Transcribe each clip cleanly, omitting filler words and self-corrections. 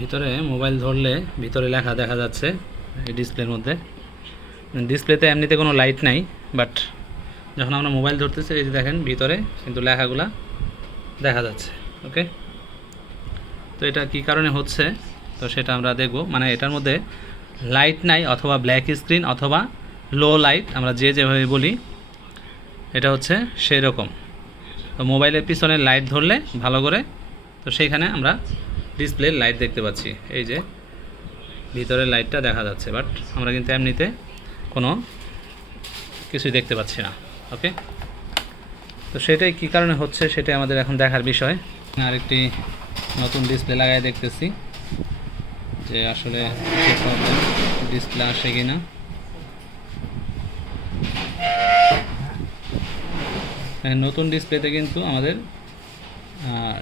ভিতরে মোবাইল ধরলে ভিতরে লেখা দেখা যাচ্ছে এই ডিসপ্লের মধ্যে। ডিসপ্লেতে এমনিতে কোনো লাইট নাই, বাট যখন আমরা মোবাইল ধরতেছি এই যে দেখেন ভিতরে কিন্তু লেখাগুলা দেখা যাচ্ছে। ওকে, তো এটা কি কারণে হচ্ছে তো সেটা আমরা দেখব। মানে এটার মধ্যে লাইট নাই, অথবা ব্ল্যাক স্ক্রিন, অথবা লো লাইট, আমরা যেভাবে বলি এটা হচ্ছে সেই রকম। তো মোবাইলের পিছনে লাইট ধরলে ভালো করে, তো সেইখানে আমরা ডিসপ্লে লাইট দেখতে পাচ্ছি, এই যে ভিতরে লাইটটা দেখা যাচ্ছে, বাট আমরা কিন্তু এমনিতে কোনো কিছুই দেখতে পাচ্ছি না। ওকে, তো সেটাই কী কারণে হচ্ছে সেটাই আমাদের এখন দেখার বিষয়। আরেকটি নতুন ডিসপ্লে লাগাই দেখতেছি যে আসলে প্রবলেম, ডিসপ্লে আসে কি না। নতুন ডিসপ্লেতে কিন্তু আমাদের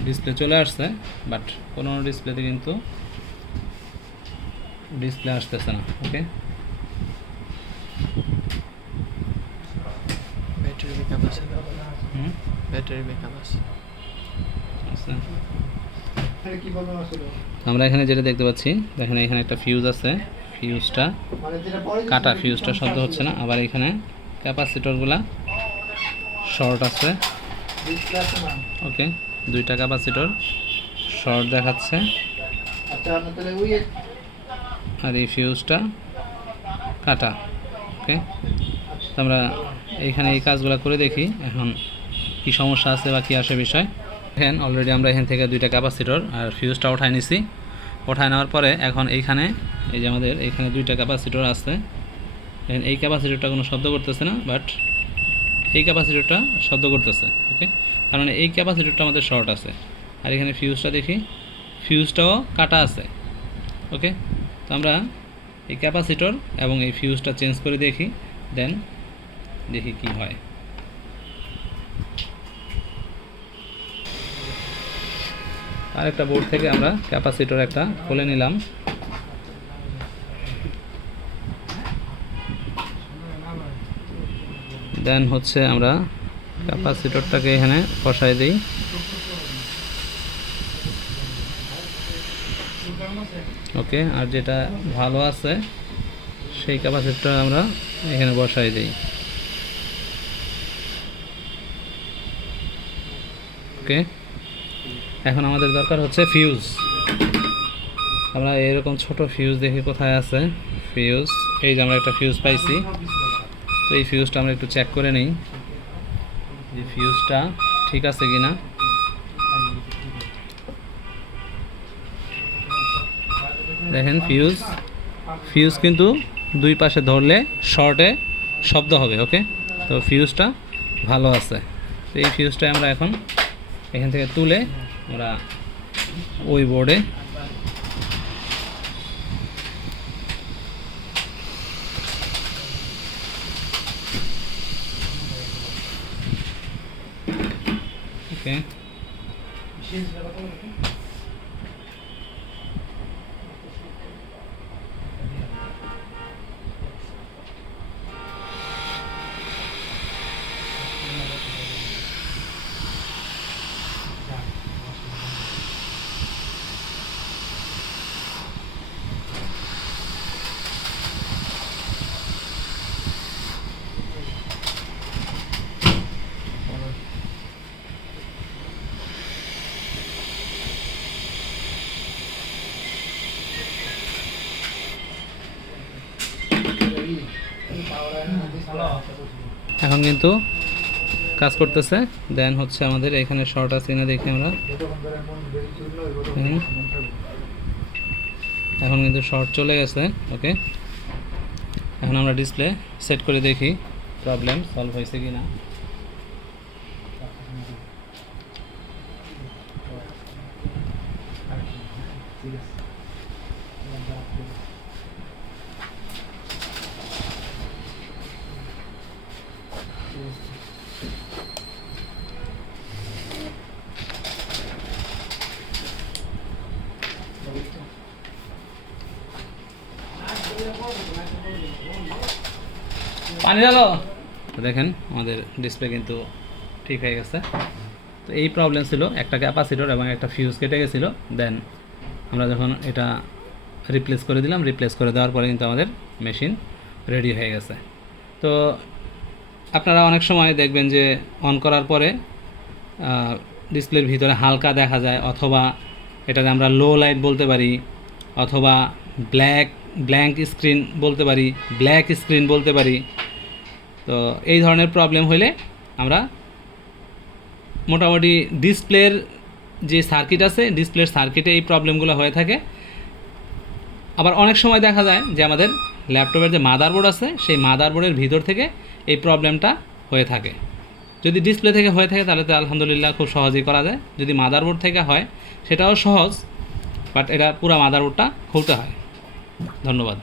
ডিসপ্লে চলে আসছে, বাট কোনো ডিসপ্লেতে কিন্তু ডিসপ্লে আসতেছে না। ওকে, ব্যাটারি ব্যাকআপ আছে, ব্যাটারি ব্যাকআপ আছে। আমরা এখানে যেটা দেখতে পাচ্ছি, দেখেন এখানে একটা ফিউজ আছে, ফিউজটা কাটা, ফিউজটা শব্দ হচ্ছে না। আবার এখানে ক্যাপাসিটরগুলা শর্ট আছে। ওকে, দুইটা ক্যাপাসিটর শর্ট দেখাচ্ছে, আর এই ফিউজটা কাটা। ওকে, তো আমরা এইখানে এই কাজগুলো করে দেখি এখন কি সমস্যা আছে বা কী আসে বিষয়। দেখেন অলরেডি আমরা এখান থেকে দুইটা ক্যাপাসিটর আর ফিউজটা উঠায় নিছি। উঠায় নেওয়ার পরে এখন এইখানে এই যে আমাদের এইখানে দুইটা ক্যাপাসিটর আছে। এই ক্যাপাসিটরটা কোনো শব্দ করতেছে না, বাট এই ক্যাপাসিটরটা শব্দ করতেছে। ওকে, কারণ এই ক্যাপাসিটরটা আমাদের শর্ট আছে। আর এখানে ফিউজটা দেখি, ফিউজটাও কাটা আছে। ওকে, তো আমরা এই ক্যাপাসিটর এবং এই ফিউজটা চেঞ্জ করে দেখি, দেন দেখি কি হয়। আরেকটা বোর্ড থেকে আমরা ক্যাপাসিটর একটা খুলে নিলাম। দেন হচ্ছে আমরা ক্যাপাসিটরটাকে এখানে বসাই দিই। ওকে, আর যেটা ভালো আছে সেই ক্যাপাসিটরটা আমরা এখানে বসাই দিই। ওকে, এখন আমাদের দরকার হচ্ছে ফিউজ। আমরা এরকম ছোট ফিউজ দেখি কোথায় আছে ফিউজ। এই যে আমরা একটা ফিউজ পাইছি, তো এই ফিউজটা আমরা একটু চেক করে নিই যে ফিউজটা ঠিক আছে কিনা। দেখেন ফিউজ কিন্তু দুই পাশে ধরলে শর্টে শব্দ হবে। ওকে, তো ফিউজটা ভালো আছে। তো এই ফিউজটা আমরা এখন এখান থেকে তুলে আমরা ওই বোর্ডে ওকে এখন কিন্তু কাজ করতেছে। দেন হচ্ছে আমাদের এখানে শর্ট আছে কিনা দেখি আমরা। এখন কিন্তু শর্ট চলে গেছে। ওকে, এখন আমরা ডিসপ্লে সেট করে দেখি প্রবলেম সলভ হয়েছে কি না। পানি ঢালো। দেখেন আমাদের ডিসপ্লে কিন্তু ঠিক হয়ে গেছে। তো এই প্রবলেম ছিল, একটা ক্যাপাসিটর এবং একটা ফিউজ কেটে গেছিলো। দেন আমরা যখন এটা রিপ্লেস করে দিলাম, রিপ্লেস করে দেওয়ার পরে কিন্তু আমাদের মেশিন রেডি হয়ে গেছে। তো আপনারা অনেক সময় দেখবেন যে অন করার পরে ডিসপ্লের ভিতরে হালকা দেখা যায়, অথবা এটাকে আমরা লো লাইট বলতে পারি, অথবা ব্ল্যাঙ্ক স্ক্রিন বলতে পারি, ব্ল্যাক স্ক্রিন বলতে পারি। তো এই ধরনের প্রবলেম হলে আমরা মোটামুটি ডিসপ্লের যে সার্কিট আছে, ডিসপ্লের সার্কিটে এই প্রবলেমগুলো হয়ে থাকে। আবার অনেক সময় দেখা যায় যে আমাদের ল্যাপটপের যে মাদারবোর্ড আছে, সেই মাদারবোর্ডের ভিতর থেকে এই প্রবলেমটা হয়ে থাকে। যদি ডিসপ্লে থেকে হয়ে থাকে তাহলে তো আলহামদুলিল্লাহ খুব সহজেই করা যায়। যদি মাদারবোর্ড থেকে হয় সেটাও সহজ, বাট এটা পুরো মাদারবোর্ডটা খুলতে হয়। ধন্যবাদ।